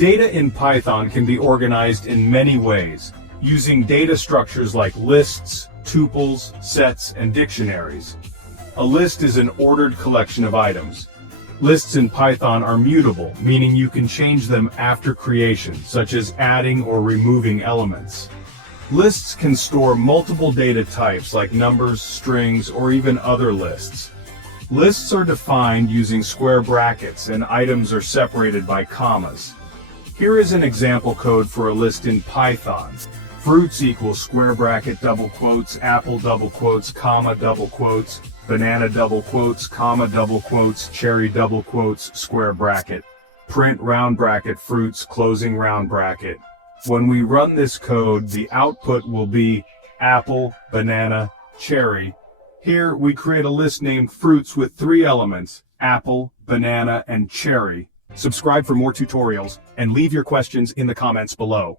Data in Python can be organized in many ways, using data structures like lists, tuples, sets, and dictionaries. A list is an ordered collection of items. Lists in Python are mutable, meaning you can change them after creation, such as adding or removing elements. Lists can store multiple data types like numbers, strings, or even other lists. Lists are defined using square brackets, and items are separated by commas. Here is an example code for a list in Python. Fruits equals square bracket double quotes, apple double quotes, comma double quotes, banana double quotes, comma double quotes, cherry double quotes, square bracket. Print round bracket fruits closing round bracket. When we run this code, the output will be apple, banana, cherry. Here we create a list named fruits with 3 elements, apple, banana, and cherry. Subscribe for more tutorials and leave your questions in the comments below.